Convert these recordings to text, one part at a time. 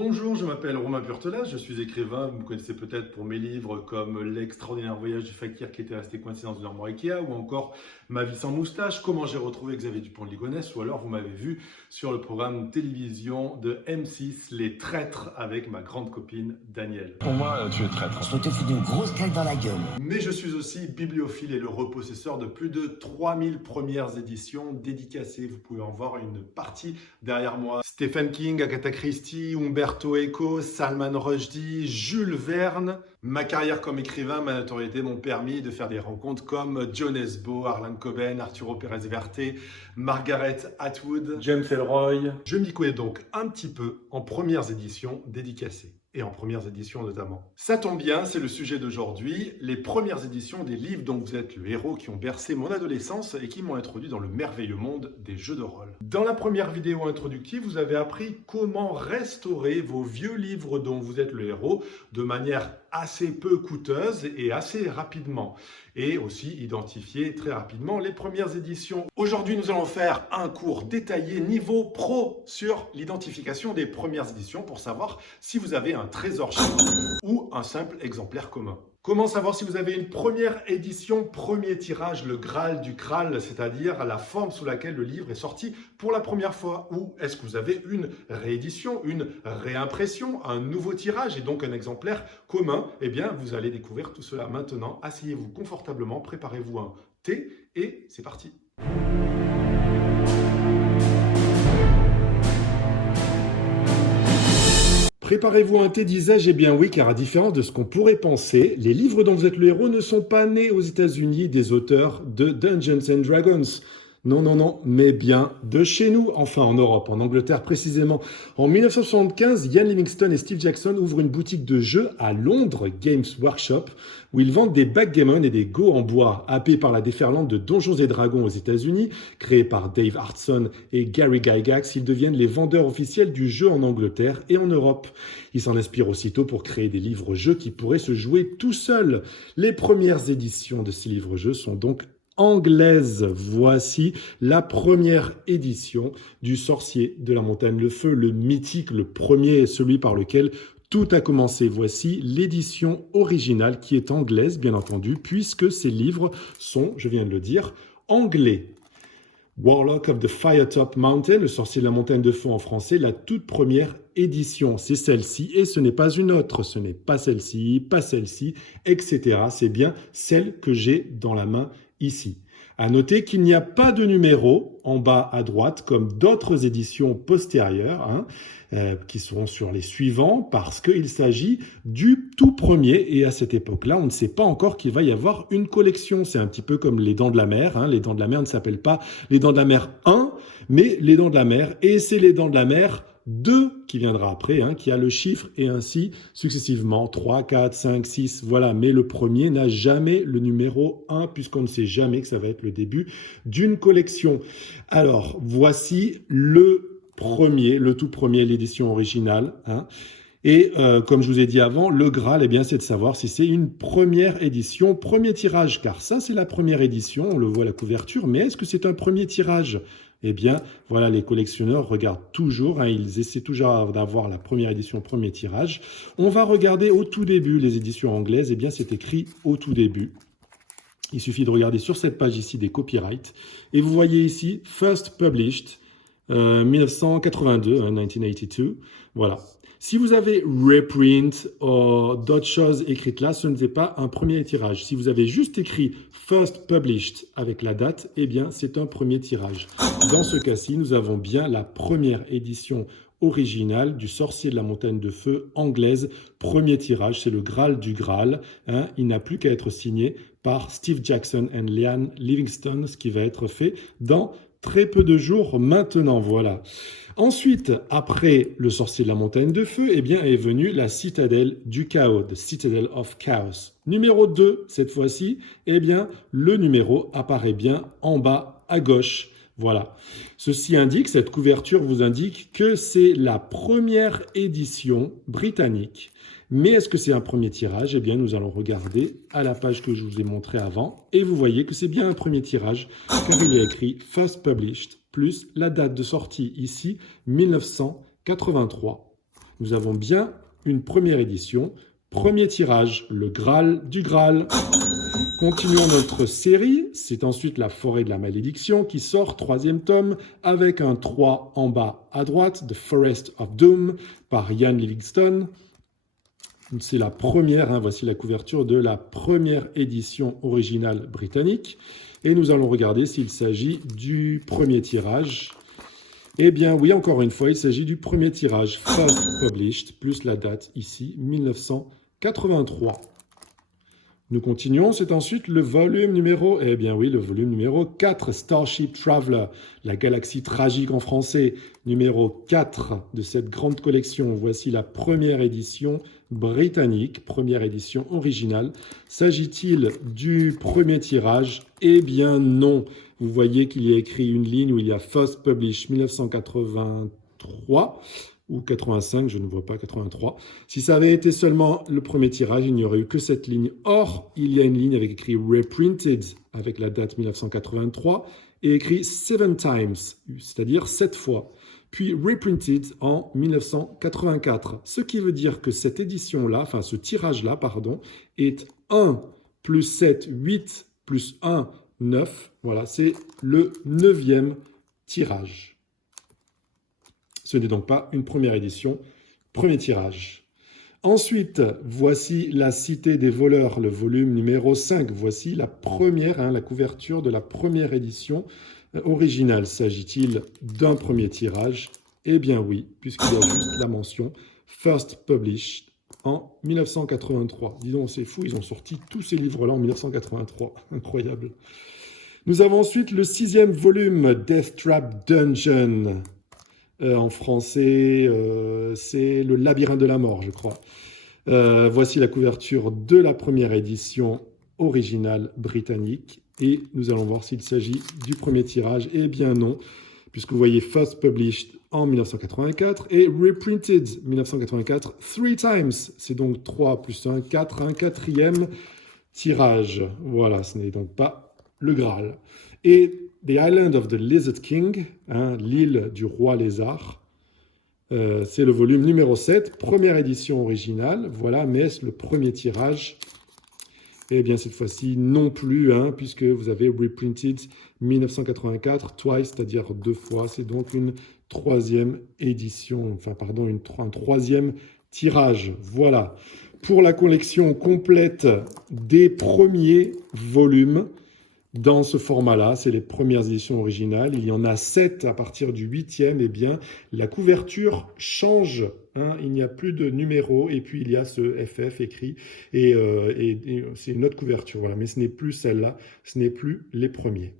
Bonjour, je m'appelle Romain Purtelas, je suis écrivain, vous me connaissez peut-être pour mes livres comme L'extraordinaire voyage du fakir qui était resté coincé dans une armoire Ikea ou encore Ma vie sans moustache, Comment j'ai retrouvé Xavier Dupont de Ligonnès ou alors vous m'avez vu sur le programme télévision de M6 Les Traîtres avec ma grande copine Danielle. Pour moi, tu es traître. Je te fous une grosse claque dans la gueule. Mais je suis aussi bibliophile et le repossesseur de plus de 3000 premières éditions dédicacées. Vous pouvez en voir une partie derrière moi. Stephen King, Agatha Christie, Umberto Eco, Salman Rushdie, Jules Verne. Ma carrière comme écrivain, ma notoriété m'ont permis de faire des rencontres comme John Esbo, Harlan Coben, Arturo Pérez Verte, Margaret Atwood, James Ellroy. Je m'y connais donc un petit peu en premières éditions dédicacées. Et en premières éditions notamment. Ça tombe bien, c'est le sujet d'aujourd'hui, les premières éditions des livres dont vous êtes le héros qui ont bercé mon adolescence et qui m'ont introduit dans le merveilleux monde des jeux de rôle. Dans la première vidéo introductive, vous avez appris comment restaurer vos vieux livres dont vous êtes le héros de manière assez peu coûteuse et assez rapidement. Et aussi identifier très rapidement les premières éditions. Aujourd'hui, nous allons faire un cours détaillé niveau pro sur l'identification des premières éditions pour savoir si vous avez un trésor chez vous ou un simple exemplaire commun. Comment savoir si vous avez une première édition, premier tirage, le Graal du Graal, c'est-à-dire la forme sous laquelle le livre est sorti pour la première fois? Ou est-ce que vous avez une réédition, une réimpression, un nouveau tirage et donc un exemplaire commun? Eh bien, vous allez découvrir tout cela maintenant. Asseyez-vous confortablement, préparez-vous un thé et c'est parti. Préparez-vous un thé disais-je, eh bien oui, car à différence de ce qu'on pourrait penser, les livres dont vous êtes le héros ne sont pas nés aux États-Unis des auteurs de Dungeons and Dragons. Non, non, non, mais bien de chez nous, enfin en Europe, en Angleterre précisément. En 1975, Ian Livingstone et Steve Jackson ouvrent une boutique de jeux à Londres, Games Workshop, où ils vendent des backgammon et des go en bois, happés par la déferlante de Donjons et Dragons aux États-Unis, créés par Dave Hartson et Gary Gygax. Ils deviennent les vendeurs officiels du jeu en Angleterre et en Europe. Ils s'en inspirent aussitôt pour créer des livres-jeux qui pourraient se jouer tout seuls. Les premières éditions de ces livres-jeux sont donc anglaise. Voici la première édition du Sorcier de la Montagne le Feu, le mythique, le premier, celui par lequel tout a commencé. Voici l'édition originale qui est anglaise, bien entendu, puisque ces livres sont, je viens de le dire, anglais. Warlock of the Firetop Mountain, le Sorcier de la Montagne de Feu en français, la toute première édition. C'est celle-ci et ce n'est pas une autre, ce n'est pas celle-ci, etc. C'est bien celle que j'ai dans la main ici. À noter qu'il n'y a pas de numéro en bas à droite comme d'autres éditions postérieures qui seront sur les suivants parce qu'il s'agit du tout premier et à cette époque-là, on ne sait pas encore qu'il va y avoir une collection. C'est un petit peu comme les Dents de la Mer. Les Dents de la Mer ne s'appellent pas les Dents de la Mer 1, mais les Dents de la Mer et c'est les Dents de la Mer 2 qui viendra après, qui a le chiffre et ainsi successivement 3, 4, 5, 6, voilà. Mais le premier n'a jamais le numéro 1 puisqu'on ne sait jamais que ça va être le début d'une collection. Alors, voici le premier, le tout premier, l'édition originale. Et comme je vous ai dit avant, le Graal, eh bien, c'est de savoir si c'est une première édition, premier tirage, car ça, c'est la première édition, on le voit à la couverture, mais est-ce que c'est un premier tirage ? Eh bien, voilà, les collectionneurs regardent toujours, ils essaient toujours d'avoir la première édition, premier tirage. On va regarder au tout début les éditions anglaises, eh bien, c'est écrit au tout début. Il suffit de regarder sur cette page ici des copyrights. Et vous voyez ici, First Published, 1982, 1982, voilà. Si vous avez reprint ou d'autres choses écrites là, ce n'est pas un premier tirage. Si vous avez juste écrit First Published avec la date, eh bien, c'est un premier tirage. Dans ce cas-ci, nous avons bien la première édition originale du Sorcier de la Montagne de Feu anglaise. Premier tirage, c'est le Graal du Graal. Il n'a plus qu'à être signé par Steve Jackson et Ian Livingstone, ce qui va être fait dans très peu de jours maintenant, voilà. Ensuite, après le Sorcier de la Montagne de Feu, eh bien, est venue la Citadelle du Chaos, The Citadel of Chaos. Numéro 2, cette fois-ci, eh bien, le numéro apparaît bien en bas à gauche. Voilà. Ceci indique, cette couverture vous indique que c'est la première édition britannique. Mais est-ce que c'est un premier tirage? Eh bien, nous allons regarder à la page que je vous ai montrée avant. Et vous voyez que c'est bien un premier tirage, car il est écrit First Published, plus la date de sortie ici, 1983. nous avons bien une première édition, premier tirage, le Graal du Graal. Continuons notre série, c'est ensuite La Forêt de la Malédiction qui sort, 3e tome, avec un 3 en bas à droite, The Forest of Doom, par Ian Livingstone. C'est la première, voici la couverture de la première édition originale britannique. Et nous allons regarder s'il s'agit du premier tirage. Eh bien oui, encore une fois, il s'agit du premier tirage, First Published, plus la date ici, 1983. Nous continuons, c'est ensuite le volume numéro, eh bien oui, le volume numéro 4, Starship Traveler, la galaxie tragique en français, numéro 4 de cette grande collection. Voici la première édition britannique, première édition originale. S'agit-il du premier tirage? Eh bien non. Vous voyez qu'il y a écrit une ligne où il y a First Published 1983, ou 85, je ne vois pas 83. Si ça avait été seulement le premier tirage, il n'y aurait eu que cette ligne. Or, il y a une ligne avec écrit Reprinted, avec la date 1983, et écrit 7 times, c'est-à-dire 7 fois. Puis Reprinted en 1984. Ce qui veut dire que cette édition-là, enfin ce tirage-là, pardon, est 1 plus 7, 8, plus 1, 9. Voilà, c'est le 9e tirage. Ce n'est donc pas une première édition, premier tirage. Ensuite, voici La Cité des voleurs, le volume numéro 5. Voici la première, la couverture de la première édition originale. S'agit-il d'un premier tirage? Eh bien oui, puisqu'il y a juste la mention First Published en 1983. Dis donc, c'est fou, ils ont sorti tous ces livres-là en 1983. Incroyable. Nous avons ensuite le 6e volume, Death Trap Dungeon. En français, c'est Le Labyrinthe de la Mort, je crois. Voici la couverture de la première édition originale britannique. Et nous allons voir s'il s'agit du premier tirage. Eh bien non, puisque vous voyez First Published en 1984 et Reprinted 1984, 3 times. C'est donc 3 plus 1, 4, un 4e tirage. Voilà, ce n'est donc pas le Graal. Et The Island of the Lizard King, l'île du roi lézard, c'est le volume numéro 7, première édition originale, voilà, mais est-ce le premier tirage? Eh bien, cette fois-ci, non plus, puisque vous avez Reprinted 1984, twice, c'est-à-dire 2 fois, c'est donc une 3e édition, un 3e tirage, voilà. Pour la collection complète des premiers volumes, dans ce format-là, c'est les premières éditions originales. Il y en a 7 à partir du 8e. Eh bien, la couverture change. Il n'y a plus de numéro et puis il y a ce FF écrit et c'est une autre couverture. Voilà. Mais ce n'est plus celle-là, ce n'est plus les premiers.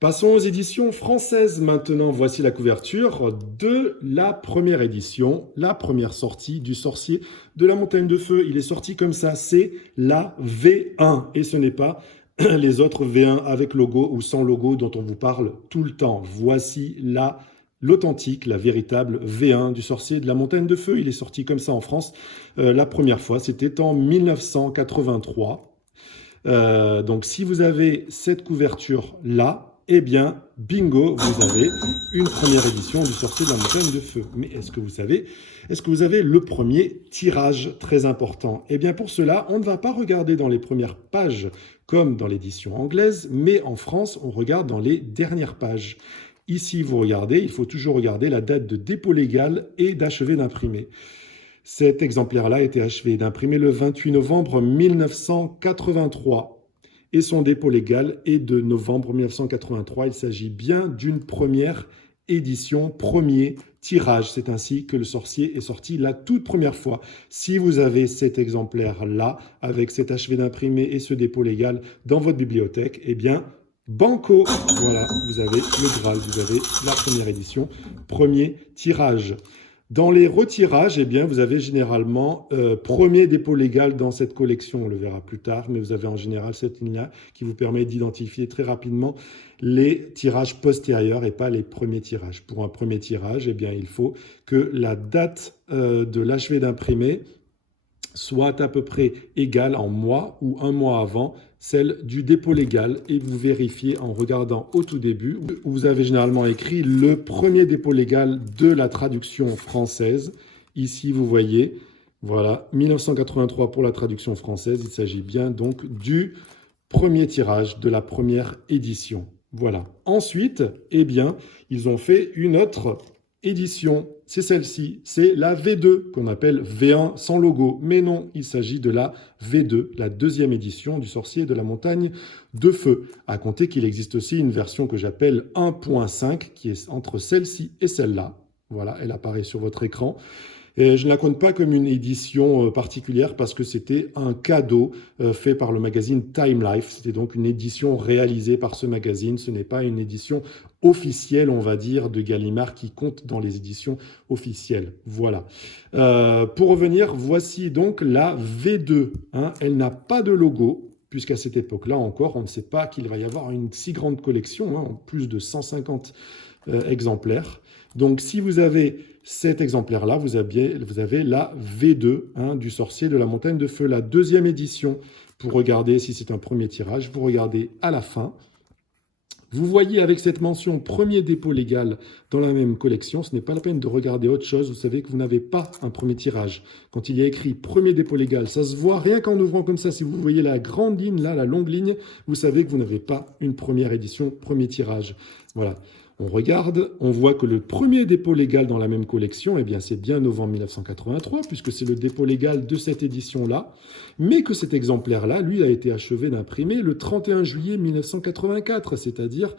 Passons aux éditions françaises maintenant. Voici la couverture de la première édition, la première sortie du Sorcier de la Montagne de Feu. Il est sorti comme ça, c'est la V1 et ce n'est pas les autres V1 avec logo ou sans logo dont on vous parle tout le temps. Voici l'authentique, la véritable V1 du Sorcier de la Montagne de Feu. Il est sorti comme ça en France. La première fois, c'était en 1983. Donc si vous avez cette couverture-là, eh bien, bingo, vous avez une première édition du Sorcier de la Montagne de Feu. Mais est-ce que vous avez le premier tirage très important? Eh bien, pour cela, on ne va pas regarder dans les premières pages comme dans l'édition anglaise, mais en France, on regarde dans les dernières pages. Ici, vous regardez, il faut toujours regarder la date de dépôt légal et d'achevé d'imprimer. Cet exemplaire-là a été achevé d'imprimer le 28 novembre 1983. Et son dépôt légal est de novembre 1983. Il s'agit bien d'une première édition, premier tirage. C'est ainsi que le Sorcier est sorti la toute première fois. Si vous avez cet exemplaire-là, avec cet achevé d'imprimer et ce dépôt légal dans votre bibliothèque, eh bien, banco, voilà, vous avez le Graal, vous avez la première édition, premier tirage. Dans les retirages, eh bien, vous avez généralement premier dépôt légal dans cette collection, on le verra plus tard, mais vous avez en général cette ligne-là qui vous permet d'identifier très rapidement les tirages postérieurs et pas les premiers tirages. Pour un premier tirage, eh bien, il faut que la date de l'achevé d'imprimer soit à peu près égale en mois ou un mois avant celle du dépôt légal et vous vérifiez en regardant au tout début où vous avez généralement écrit le premier dépôt légal de la traduction française Ici, vous voyez, voilà, 1983 pour la traduction française. Il s'agit bien donc du premier tirage de la première édition. Voilà. Ensuite, eh bien, ils ont fait une autre édition. C'est celle-ci. C'est la V2 qu'on appelle V1 sans logo. Mais non, il s'agit de la V2, la deuxième édition du Sorcier de la Montagne de Feu. À compter qu'il existe aussi une version que j'appelle 1.5 qui est entre celle-ci et celle-là. Voilà, elle apparaît sur votre écran. Et je ne la compte pas comme une édition particulière parce que c'était un cadeau fait par le magazine Time Life. C'était donc une édition réalisée par ce magazine. Ce n'est pas une édition officielle, on va dire, de Gallimard qui compte dans les éditions officielles. Voilà. Pour revenir, voici donc la V2. Hein. Elle n'a pas de logo, puisqu'à cette époque-là encore, on ne sait pas qu'il va y avoir une si grande collection, hein, plus de 150 exemplaires. Donc, si vous avez cet exemplaire-là, vous avez la V2 hein, du Sorcier de la Montagne de Feu, la deuxième édition. Pour regarder si c'est un premier tirage, vous regardez à la fin. Vous voyez avec cette mention premier dépôt légal dans la même collection, ce n'est pas la peine de regarder autre chose. Vous savez que vous n'avez pas un premier tirage. Quand il y a écrit premier dépôt légal, ça se voit rien qu'en ouvrant comme ça. Si vous voyez la grande ligne là, la longue ligne, vous savez que vous n'avez pas une première édition, premier tirage. Voilà. On regarde, on voit que le premier dépôt légal dans la même collection, eh bien, c'est bien novembre 1983, puisque c'est le dépôt légal de cette édition-là, mais que cet exemplaire-là, lui, a été achevé d'imprimer le 31 juillet 1984, c'est-à-dire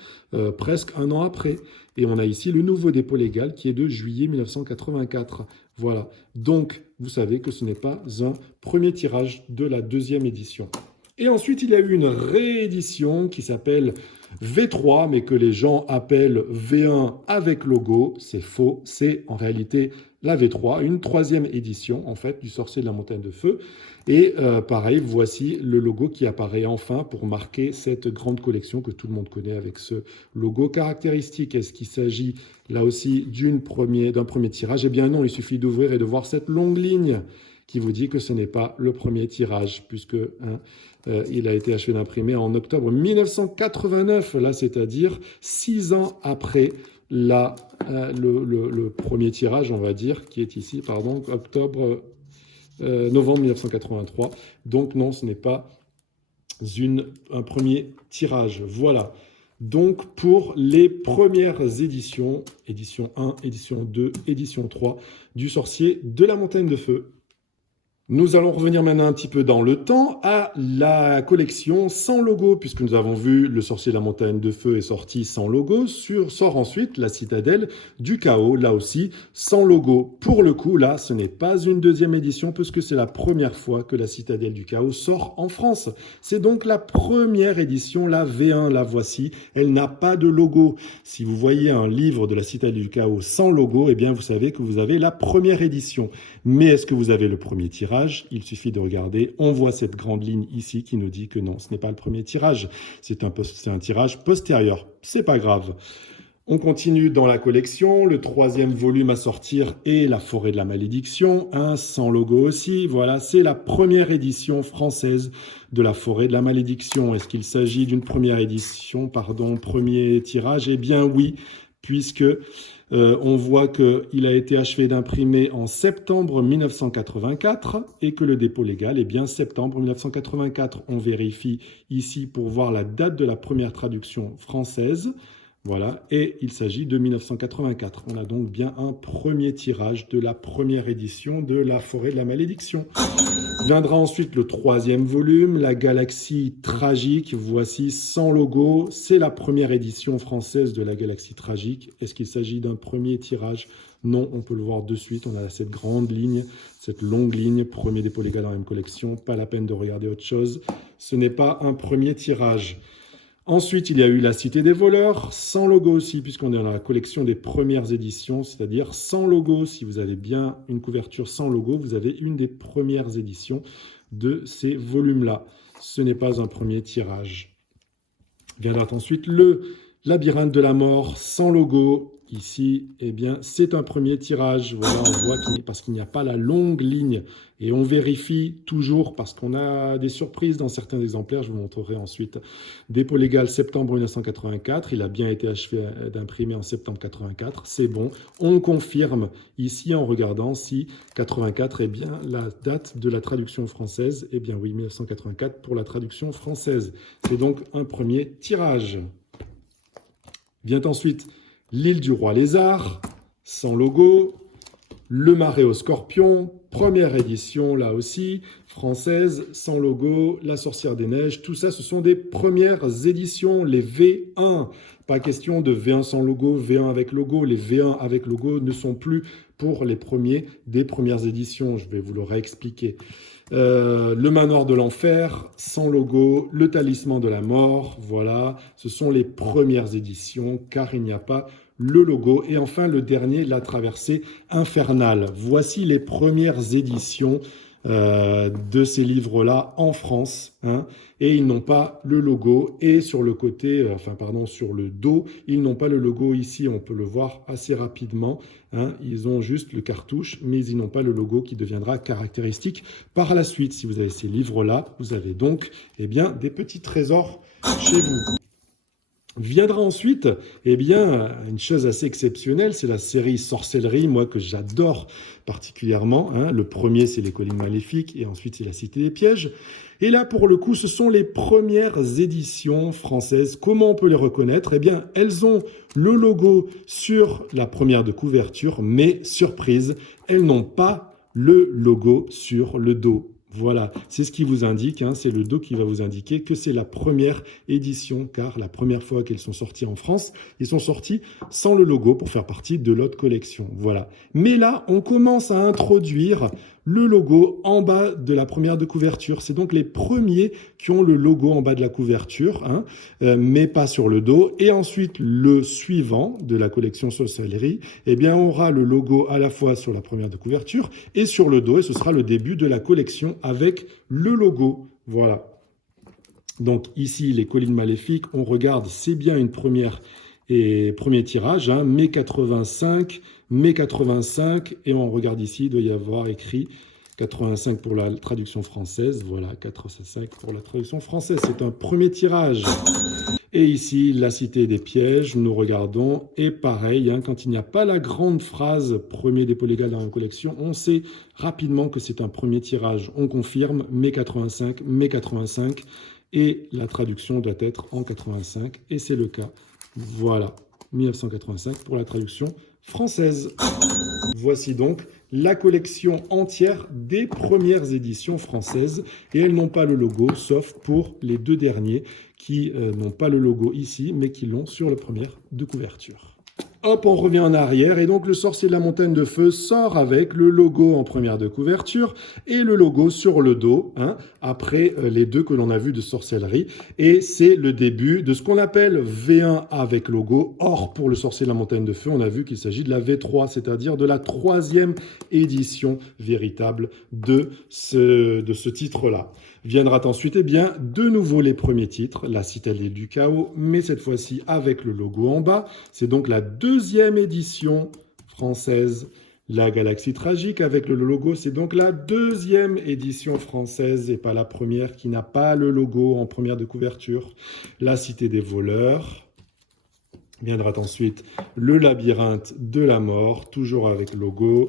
presque un an après. Et on a ici le nouveau dépôt légal qui est de juillet 1984. Voilà. Donc, vous savez que ce n'est pas un premier tirage de la deuxième édition. Et ensuite, il y a eu une réédition qui s'appelle V3, mais que les gens appellent V1 avec logo. C'est faux, c'est en réalité la V3, une troisième édition en fait du Sorcier de la Montagne de Feu. Et pareil, voici le logo qui apparaît enfin pour marquer cette grande collection que tout le monde connaît avec ce logo caractéristique. Est-ce qu'il s'agit là aussi d'un premier tirage? Eh bien non, il suffit d'ouvrir et de voir cette longue ligne qui vous dit que ce n'est pas le premier tirage, puisque il a été achevé d'imprimer en octobre 1989, là, c'est-à-dire 6 ans après le premier tirage, on va dire, qui est ici, pardon, novembre 1983. Donc non, ce n'est pas un premier tirage. Voilà. Donc pour les premières éditions, édition 1, édition 2, édition 3, du Sorcier de la Montagne de Feu. Nous allons revenir maintenant un petit peu dans le temps à la collection sans logo, puisque nous avons vu Le Sorcier de la Montagne de Feu est sorti sans logo, sort ensuite La Citadelle du Chaos, là aussi sans logo. Pour le coup, là, ce n'est pas une deuxième édition, puisque c'est la première fois que La Citadelle du Chaos sort en France. C'est donc la première édition, la V1, la voici. Elle n'a pas de logo. Si vous voyez un livre de La Citadelle du Chaos sans logo, eh bien, vous savez que vous avez la première édition. Mais est-ce que vous avez le premier tirage ? Il suffit de regarder. On voit cette grande ligne ici qui nous dit que non, ce n'est pas le premier tirage. C'est un tirage postérieur. C'est pas grave. On continue dans la collection. Le troisième volume à sortir est La Forêt de la Malédiction, sans logo aussi. Voilà, c'est la première édition française de La Forêt de la Malédiction. Est-ce qu'il s'agit d'une première édition, premier tirage? Eh bien oui, puisque on voit qu'il a été achevé d'imprimer en septembre 1984 et que le dépôt légal est bien septembre 1984. On vérifie ici pour voir la date de la première traduction française. Voilà, et il s'agit de 1984. On a donc bien un premier tirage de la première édition de La Forêt de la Malédiction. Viendra ensuite le troisième volume, La Galaxie Tragique. Voici sans logo. C'est la première édition française de La Galaxie Tragique. Est-ce qu'il s'agit d'un premier tirage? Non, on peut le voir de suite. On a cette grande ligne, cette longue ligne. Premier dépôt légal dans la même collection. Pas la peine de regarder autre chose. Ce n'est pas un premier tirage. Ensuite, il y a eu La Cité des voleurs, sans logo aussi, puisqu'on est dans la collection des premières éditions, c'est-à-dire sans logo. Si vous avez bien une couverture sans logo, vous avez une des premières éditions de ces volumes-là. Ce n'est pas un premier tirage. Viendra ensuite le Labyrinthe de la mort, sans logo. ici, eh bien, c'est un premier tirage. Voilà, on voit parce qu'il n'y a pas la longue ligne. Et on vérifie toujours parce qu'on a des surprises dans certains exemplaires. Je vous montrerai ensuite. Dépôt légal septembre 1984. Il a bien été achevé d'imprimer en septembre 84. C'est bon. On confirme ici en regardant si 84 est bien la date de la traduction française. Eh bien oui, 1984 pour la traduction française. C'est donc un premier tirage. Vient ensuite L'île du roi lézard, sans logo. Le marais au scorpion, première édition là aussi, française, sans logo. La sorcière des neiges, tout ça ce sont des premières éditions, les V1. Pas question de V1 sans logo, V1 avec logo. Les V1 avec logo ne sont plus pour les premiers des premières éditions. Je vais vous le réexpliquer. Le manoir de l'enfer, sans logo, le talisman de la mort, voilà, ce sont les premières éditions car il n'y a pas le logo. Et enfin le dernier, la traversée infernale. Voici les premières éditions de ces livres-là en France, hein, et ils n'ont pas le logo, et sur le côté, sur le dos, ils n'ont pas le logo ici, on peut le voir assez rapidement, hein, ils ont juste le cartouche, mais ils n'ont pas le logo qui deviendra caractéristique par la suite. Si vous avez ces livres-là, vous avez donc eh bien, des petits trésors chez vous. Viendra ensuite, eh bien, une chose assez exceptionnelle, c'est la série Sorcellerie, moi que j'adore particulièrement. Hein. Le premier, c'est les Collines Maléfiques, et ensuite c'est la Cité des Pièges. Et là, pour le coup, ce sont les premières éditions françaises. Comment on peut les reconnaître? Eh bien, elles ont le logo sur la première de couverture, mais surprise, elles n'ont pas le logo sur le dos. Voilà, c'est ce qui vous indique, hein, c'est le dos qui va vous indiquer que c'est la première édition, car la première fois qu'elles sont sorties en France, ils sont sortis sans le logo pour faire partie de l'autre collection. Voilà. Mais là, on commence à introduire le logo en bas de la première de couverture. C'est donc les premiers qui ont le logo en bas de la couverture, hein, mais pas sur le dos. Et ensuite, le suivant de la collection Sorcellerie, eh bien, on aura le logo à la fois sur la première de couverture et sur le dos, et ce sera le début de la collection avec le logo. Voilà. Donc ici, les Collines Maléfiques, on regarde, c'est bien une première et premier tirage, hein, mai 85, et on regarde ici, il doit y avoir écrit 85 pour la traduction française, voilà, 85 pour la traduction française, c'est un premier tirage. Et ici, la Cité des Pièges, nous regardons, et pareil, hein, quand il n'y a pas la grande phrase « premier dépôt légal dans une collection », on sait rapidement que c'est un premier tirage. On confirme, mai 85, et la traduction doit être en 85, et c'est le cas. Voilà, 1985 pour la traduction française. Voici donc la collection entière des premières éditions françaises, et elles n'ont pas le logo, sauf pour les deux derniers qui n'ont pas le logo ici, mais qui l'ont sur la première de couverture. Hop, on revient en arrière, et donc le sorcier de la montagne de feu sort avec le logo en première de couverture et le logo sur le dos, hein, après les deux que l'on a vus de sorcellerie. Et c'est le début de ce qu'on appelle V1 avec logo. Or, pour le sorcier de la montagne de feu, on a vu qu'il s'agit de la V3, c'est-à-dire de la troisième édition véritable de ce titre-là. Viendra ensuite, eh bien, de nouveau les premiers titres, la Citadelle du Chaos, mais cette fois-ci avec le logo en bas. C'est donc la deuxième édition française, la Galaxie Tragique avec le logo. C'est donc la deuxième édition française et pas la première qui n'a pas le logo en première de couverture. La Cité des voleurs. Viendra ensuite le Labyrinthe de la mort, toujours avec logo.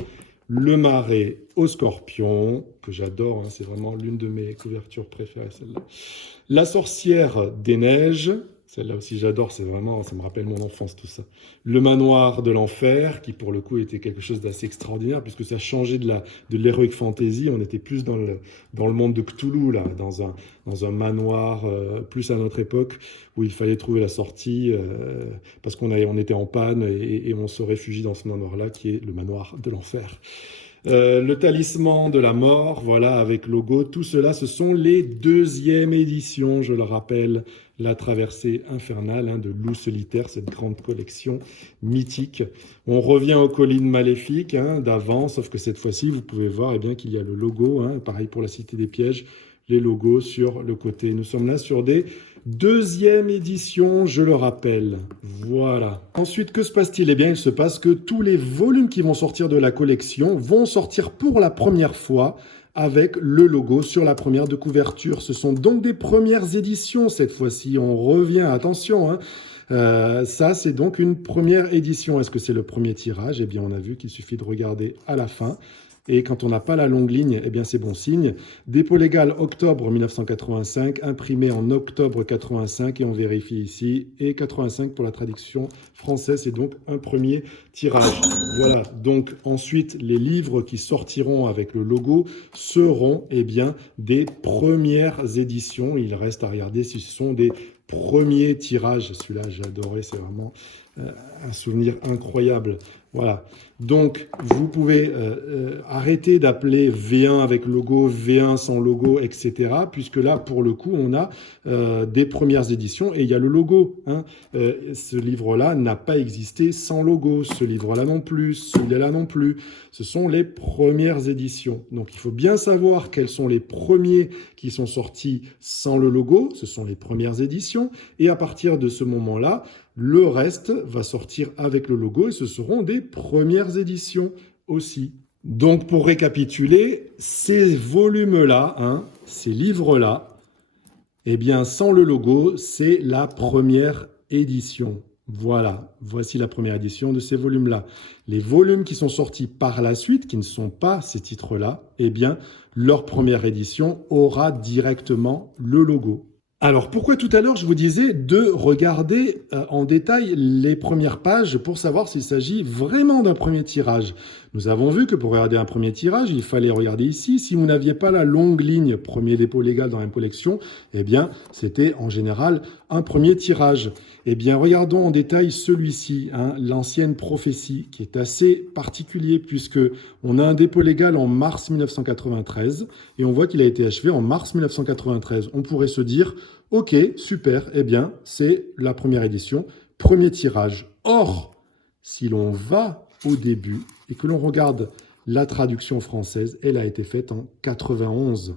Le marais au scorpion, que j'adore, hein, c'est vraiment l'une de mes couvertures préférées, celle-là. La sorcière des neiges, celle-là aussi j'adore, c'est vraiment, ça me rappelle mon enfance tout ça. Le manoir de l'enfer, qui pour le coup était quelque chose d'assez extraordinaire, puisque ça changeait de l'heroic fantasy, on était plus dans le monde de Cthulhu, là, dans un manoir, plus à notre époque, où il fallait trouver la sortie, parce qu'on était en panne, et on se réfugie dans ce manoir-là, qui est le manoir de l'enfer. Le talisman de la mort, voilà, avec logo, tout cela, ce sont les deuxièmes éditions, je le rappelle, la traversée infernale, hein, de Loup solitaire, cette grande collection mythique. On revient aux collines maléfiques, hein, d'avant, sauf que cette fois-ci, vous pouvez voir, eh bien, qu'il y a le logo, hein, pareil pour la Cité des Pièges, les logos sur le côté. Nous sommes là sur des Deuxième édition, je le rappelle. Voilà. Ensuite, que se passe-t-il? Eh bien, il se passe que tous les volumes qui vont sortir de la collection vont sortir pour la première fois avec le logo sur la première de couverture. Ce sont donc des premières éditions cette fois-ci. On revient, attention, hein. Ça, c'est donc une première édition. Est-ce que c'est le premier tirage? Eh bien, on a vu qu'il suffit de regarder à la fin. Et quand on n'a pas la longue ligne, eh bien, c'est bon signe. Dépôt légal octobre 1985, imprimé en octobre 85, et on vérifie ici. Et 85 pour la traduction française, c'est donc un premier tirage. Voilà, donc ensuite, les livres qui sortiront avec le logo seront eh bien, des premières éditions. Il reste à regarder si ce sont des premiers tirages. Celui-là, j'ai adoré, c'est vraiment un souvenir incroyable. Voilà, donc vous pouvez arrêter d'appeler V1 avec logo, V1 sans logo, etc. Puisque là, pour le coup, on a des premières éditions et il y a le logo. Hein. Ce livre-là n'a pas existé sans logo. Ce livre-là non plus, celui-là non plus. Ce sont les premières éditions. Donc il faut bien savoir quels sont les premiers qui sont sortis sans le logo. Ce sont les premières éditions. Et à partir de ce moment-là, le reste va sortir avec le logo et ce seront des premières éditions aussi. Donc pour récapituler, ces volumes-là, hein, ces livres-là, eh bien sans le logo, c'est la première édition. Voilà, voici la première édition de ces volumes-là. Les volumes qui sont sortis par la suite, qui ne sont pas ces titres-là, eh bien leur première édition aura directement le logo. Alors, pourquoi tout à l'heure je vous disais de regarder en détail les premières pages pour savoir s'il s'agit vraiment d'un premier tirage? Nous avons vu que pour regarder un premier tirage, il fallait regarder ici. Si vous n'aviez pas la longue ligne premier dépôt légal dans la même collection, eh bien, c'était en général un premier tirage. Eh bien, regardons en détail celui-ci, hein, l'ancienne prophétie, qui est assez particulier puisque on a un dépôt légal en mars 1993 et on voit qu'il a été achevé en mars 1993. On pourrait se dire, ok, super, eh bien, c'est la première édition, premier tirage. Or, si l'on va au début et que l'on regarde la traduction française, elle a été faite en 91.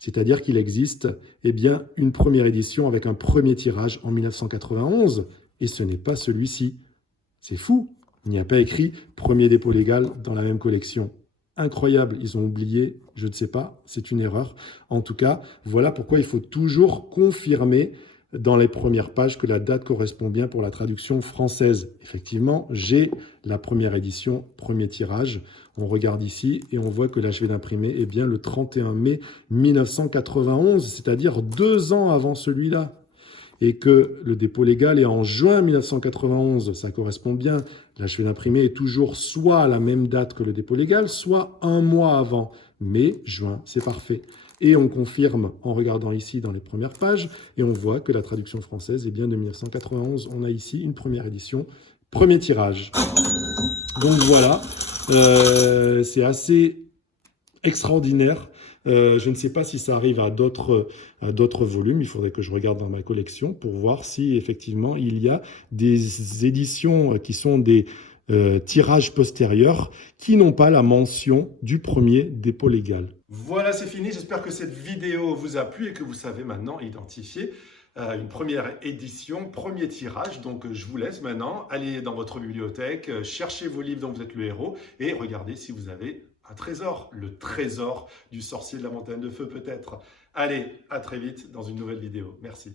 C'est-à-dire qu'il existe eh bien, une première édition avec un premier tirage en 1991, et ce n'est pas celui-ci. C'est fou, il n'y a pas écrit premier dépôt légal dans la même collection. Incroyable, ils ont oublié, je ne sais pas, c'est une erreur. En tout cas, voilà pourquoi il faut toujours confirmer dans les premières pages que la date correspond bien pour la traduction française. Effectivement, j'ai la première édition, premier tirage. On regarde ici et on voit que l'achevé d'imprimer est bien le 31 mai 1991, c'est-à-dire 2 ans avant celui-là. Et que le dépôt légal est en juin 1991, ça correspond bien. L'achevé d'imprimer est toujours soit à la même date que le dépôt légal, soit un mois avant. Mai, juin, c'est parfait. Et on confirme en regardant ici dans les premières pages, et on voit que la traduction française est bien de 1991. On a ici une première édition, premier tirage. Donc voilà, c'est assez extraordinaire. Je ne sais pas si ça arrive à d'autres volumes. Il faudrait que je regarde dans ma collection pour voir si effectivement il y a des éditions qui sont des tirages postérieurs qui n'ont pas la mention du premier dépôt légal. Voilà, c'est fini. J'espère que cette vidéo vous a plu et que vous savez maintenant identifier une première édition, premier tirage. Donc je vous laisse maintenant aller dans votre bibliothèque, chercher vos livres dont vous êtes le héros et regardez si vous avez un trésor, le trésor du sorcier de la montagne de feu peut-être. Allez, à très vite dans une nouvelle vidéo. Merci.